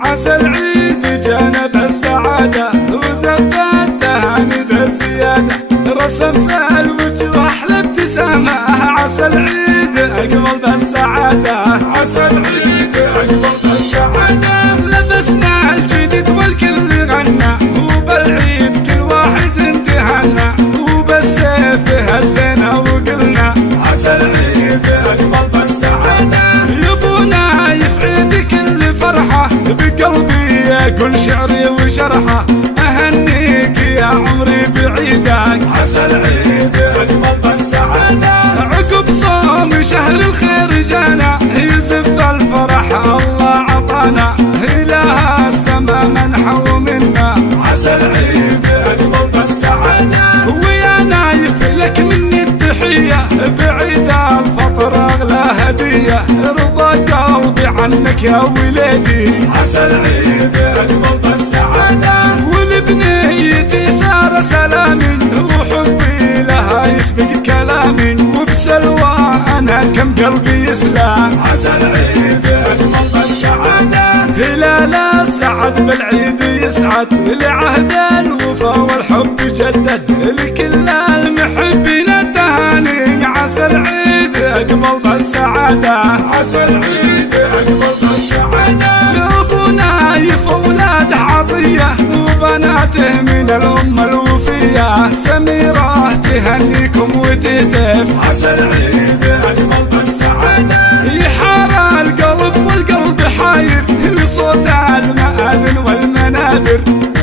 عسى العيد جانا بالسعادة وزف التهاني بالزيادة، رسم في الوجوه أحلى ابتسامة. عسى العيد أقبل بالسعادة، عسى العيد أقبل بالسعادة. لبسنا الجديد والكل غنى، وبالعيد كل واحد انتهنا، وبالسيف هزينا وقلنا عسى العيد أقبل بالسعادة. يبونا يفعيد كل فرحة بقلبي كل شعري وشرحه، أهنيك يا عمري بعيدك عسى العيد أقبل بالسعادة. عقب صوم شهر الخير جانا، يزف الفرح الله عطانا، إله السما منحه منا عسى العيد أقبل بالسعادة. ويا نايف لك مني التحية، بعيد الفطر أغلى هدية، رضا قلبي عنك يا وليدي عسى العيد أقبل بالسعادة. ولبنيتي سار سلامي، وحبي لها يسبق كلامي، وبسلوى أنا كم قلبي يسلم عسى العيد أقبل بالسعادة. هلال السعد بالعيد يسعد، لعهد الوفا والحب جدد، لكل المحبين التهاني عسى العيد أقبل بالسعادة، عسى العيد أقبل بالسعادة. أبونا يفولاد عطية، وبناته من الأم الوفية، سميرة تهنيكم وتهتف عسى العيد أقبل بالسعادة. يحار القلب والقلب حاير لصوت المآذن والمنابر،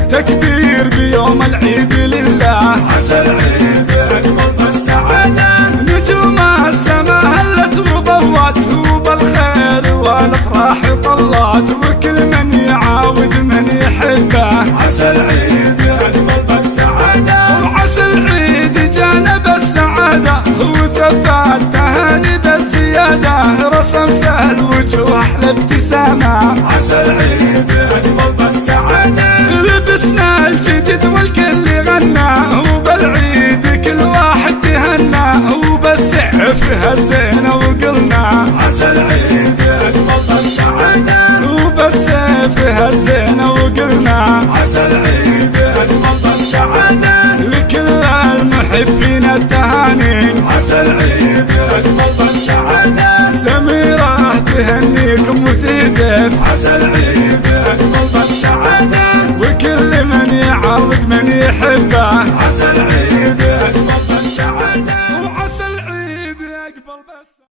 تكبير بيوم العيد لله عسى العيد أقبل بالسعادة. نجوم السما هلت وضوت، وبالخير والافراح طلت، وكل من يعاود من يحبه عسى العيد أقبل بالسعادة. وعسى العيد جانا بالسعادة، وزف التهاني بالزيادة، رسم في الوجوه أحلى ابتسامة عسى العيد أقبل بالسعادة. لبسنا الجديد والكل غنى، وبالعيد كل واحد تهنى، وبالسيف هزينا وقلنا عسى العيد أقبل بالسعادة. وبالسيف هزينا وقلنا عسى العيد أقبل بالسعادة. لكل المحبين التهاني عسى العيد أقبل بالسعادة. سميرة تهنيكم وتهتف عسى العيد